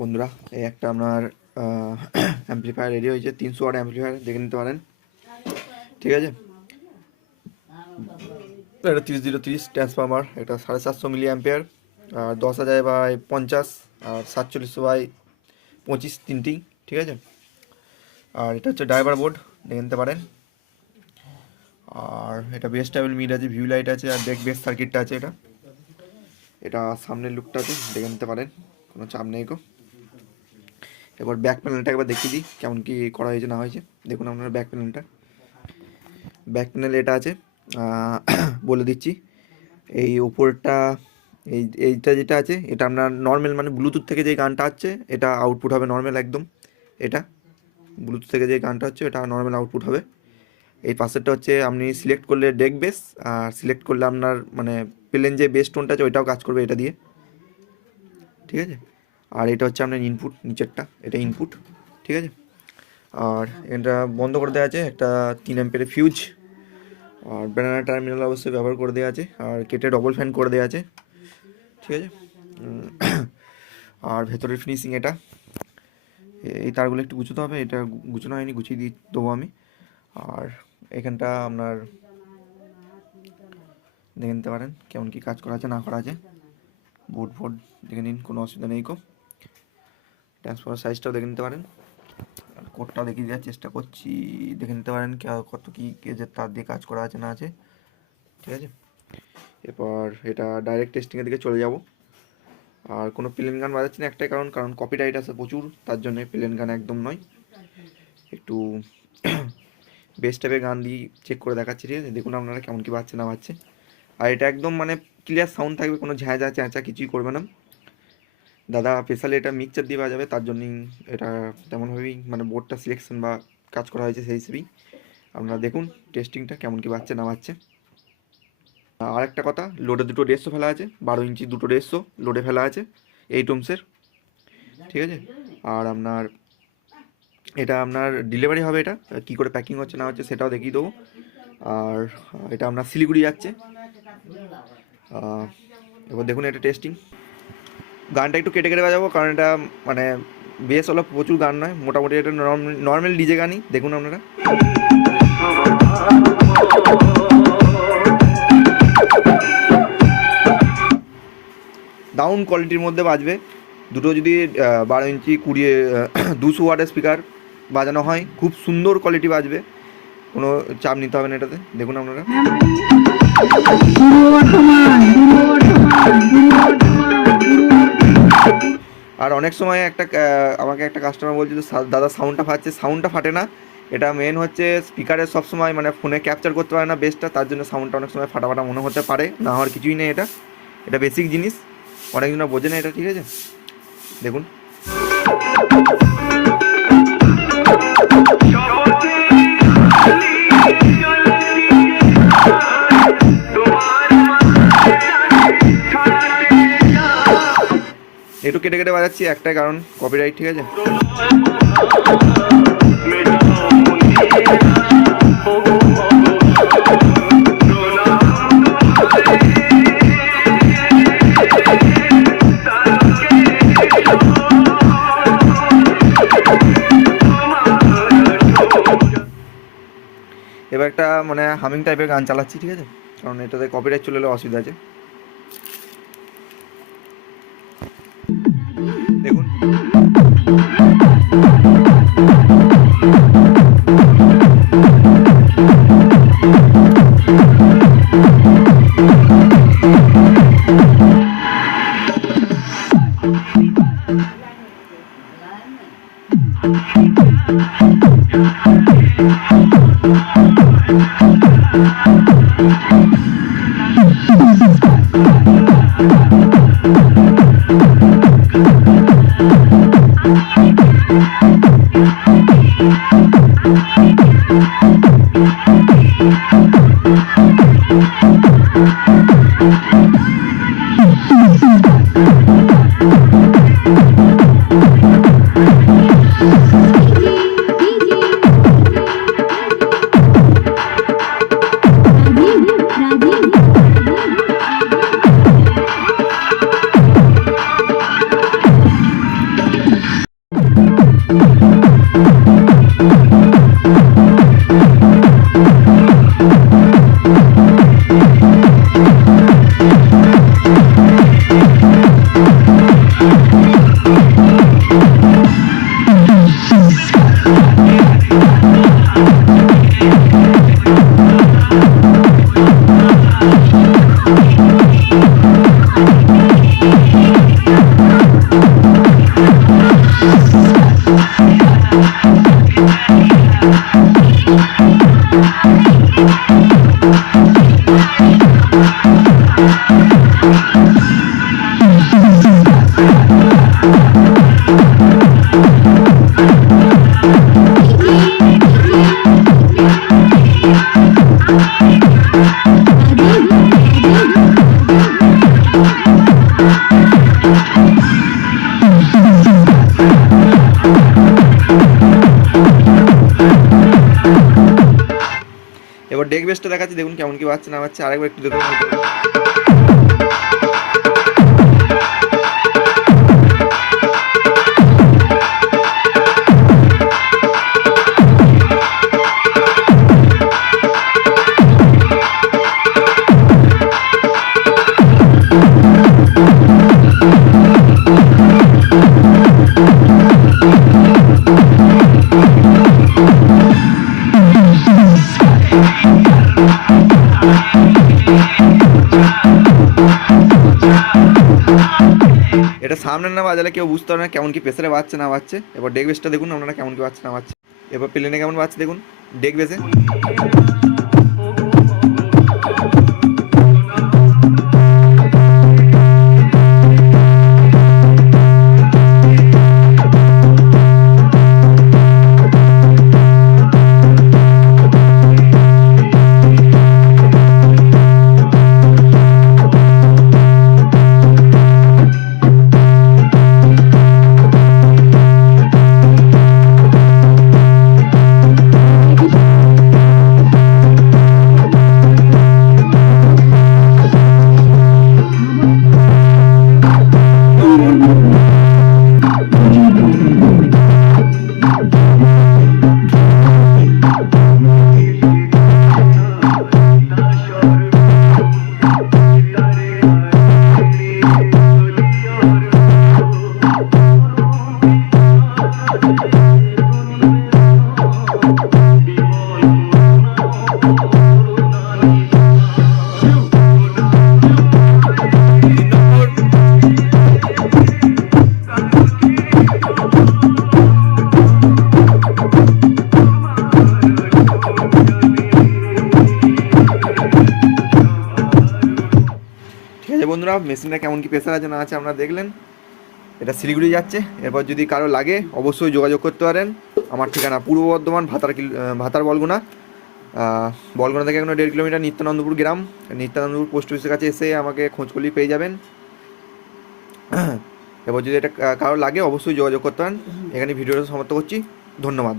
বন্ধুরা, এই একটা আপনার অ্যাম্পলিফায়ার রেডি হয়েছে, তিনশো ওয়াট অ্যাম্পলিফায়ার দেখে নিতে পারেন। ঠিক আছে? এটা তিরিশ জিরো তিরিশ ট্রান্সফর্মার এটা সাড়ে সাতশো মিলি অ্যাম্পিয়ার আর দশ হাজার বাই পঞ্চাশ, আর সাতচল্লিশশো বাই পঁচিশ তিনটি, ঠিক আছে? আর এটা হচ্ছে ড্রাইভার বোর্ড দেখে নিতে পারেন। আর এটা বেস টাইবেল মিড আছে ভিউ লাইট আছে, আর ব্রেক বেস সার্কিটটা আছে এটা। এটা সামনের লুকটা আছে, দেখে নিতে পারেন, কোনো চাপ নেই গো। এবার ব্যাক প্যানেলটা একবার দেখিয়ে দিই কেমন কি করা হয়েছে, না হয়েছে। দেখুন আপনার ব্যাক প্যানেলটা ব্যাক প্যানেল এটা আছে। বলে দিচ্ছি। এই উপরটা, এই, এইটা যেটা আছে, এটা আপনার নর্মাল মানে ব্লুটুথ থেকে যে গানটা হচ্ছে এটা আউটপুট হবে নর্মাল একদম। এটা ব্লুটুথ থেকে যে গানটা হচ্ছে, এটা নর্মাল আউটপুট হবে। এই পাশেরটা হচ্ছে, আপনি সিলেক্ট করলে ডেক বেস আর সিলেক্ট করলে আপনার মানে প্লেন যে বেস টোনটা আছে, ওইটাও কাজ করবে এটা দিয়ে। ঠিক আছে? আর এটা হচ্ছে আপনার ইনপুট নিচেরটা, এটা ইনপুট ঠিক আছে? আর এটা বন্ধ করে দেওয়া আছে, একটা তিন অ্যাম্পের ফিউজ আর ব্যানানা টার্মিনাল অবশ্যই ব্যবহার করে দেওয়া আছে, আর কেটে ডবল ফ্যান করে দেওয়া আছে, ঠিক আছে? আর ভেতরের ফিনিশিং এটা, এই তারগুলো একটু গুছোতে হবে, এটা গুছানো হয়নি, গুছিয়ে দিয়ে দেবো আমি। আর এখানটা আপনার, দেখে নিতে পারেন, কেমন কি কাজ করা আছে, না করা আছে। বোর্ড ফোর্ড দেখে নিন, কোনো অসুবিধা নেই কো ট্রান্সফার সাইজটাও দেখে নিতে পারেন। কোডটাও দেখিয়ে দেওয়ার চেষ্টা করছি। দেখে নিতে পারেন কত কি কেজের তার দিয়ে কাজ করা আছে না আছে। ঠিক আছে? এরপর এটা ডাইরেক্ট টেস্টিংয়ের দিকে চলে যাব। আর কোনো প্লেন গান বাজাচ্ছি না একটাই কারণ কারণ কপি কপিরাইট আছে প্রচুর, তার জন্য প্লেন গান একদম নয়। একটু বেস্ট টাইপের গান দিয়ে চেক করে দেখাচ্ছি, ঠিক আছে? দেখুন আপনারা কেমন কী বাজছে, না বাজছে। আর এটা একদম মানে ক্লিয়ার সাউন্ড থাকবে, কোনো ঝাঁঝা চ্যাঁচা কিছুই করবে না। দাদা স্পেশালি এটা মিক্সচার দিয়ে যাবে তার জন্যই এটা তেমনভাবেই মানে বোর্ডটা সিলেকশন বা কাজ করা হয়েছে সেই হিসেবেই। আপনারা দেখুন টেস্টিংটা কেমন কী বাজছে না বাজছে আর একটা কথা লোডে দুটো ডেড়শো ফেলা আছে, বারো ইঞ্চি দুটো ডেড়শো লোডে ফেলা আছে এইট ওমসের ঠিক আছে? আর আপনার, এটা আপনার ডেলিভারি হবে এটা, কী করে প্যাকিং হচ্ছে না হচ্ছে সেটাও দেখিয়ে দেবো। আর এটা আপনার শিলিগুড়ি যাচ্ছে। এবার দেখুন এটা টেস্টিং গানটা একটু কেটে কেটে বাজাবো, কারণ এটা মানে হলো প্রচুর গান নয়, মোটামুটি এটা নর্মাল ডিজে গানই, দেখুন আপনারা। ডাউন কোয়ালিটির মধ্যে বাজবে। দুটো যদি বারো ইঞ্চি কুড়ি দুশো ওয়াটের স্পিকার বাজানো হয়, খুব সুন্দর কোয়ালিটি বাজবে। কোনো চাপ নিতে হবে না এটাতে, দেখুন আপনারা। আর অনেক সময় একটা আমাকে একটা কাস্টমার বলছিল, "সা- দাদা সাউন্ডটা ফাটছে সাউন্ডটা ফাটে না। এটা মেন হচ্ছে স্পিকারের সবসময় মানে ফোনে ক্যাপচার করতে পারে না বেস্টটা তার জন্য সাউন্ডটা অনেক সময় ফাটা ফাটা মনে হতে পারে। না হওয়ার কিছুই নেই এটা। এটা বেসিক জিনিস। অনেকজন বোঝে না এটা, ঠিক আছে? দেখুন। একটু কেটে কেটে বাজাচ্ছি, একটাই কারণ কপিরাইট ঠিক আছে? এবার একটা মানে হামিং টাইপের গান চালাচ্ছি, ঠিক আছে? কারণ এটাতে কপিরাইট চলে এলে অসুবিধা আছে। দেখুন দেখাচ্ছি দেখুন কেমন কি বাচ্চা না বাচ্চা আরেকবার একটু দেখুন। এটা সামনে না বাজালে কেউ বুঝতে পারে না কেমন কি প্রেসারে বাজছে না বাজছে। এবার ডেক বেসটা দেখুন আপনারা কেমন কি বাজছে না বাজছে। এবার প্লেনে কেমন বাজছে দেখুন। ডেক বেসে। বন্ধুরা মেশিনটা কেমন কি প্রেসার আছে না আছে আপনারা দেখলেন। এটা শিলিগুড়ি যাচ্ছে। এরপর যদি কারও লাগে, অবশ্যই যোগাযোগ করতে পারেন। আমার ঠিকানা পূর্ব বর্ধমান, ভাতার ভাতার বলগুনা। বলগুনা থেকে এখনও দেড় কিলোমিটার নিত্যানন্দপুর গ্রাম। নিত্যানন্দপুর পোস্ট অফিসের কাছে এসে আমাকে খোঁজ করলেই পেয়ে যাবেন। এবার যদি এটা কারও লাগে, অবশ্যই যোগাযোগ করতে পারেন। এখানে ভিডিওটা সমাপ্ত করছি। ধন্যবাদ।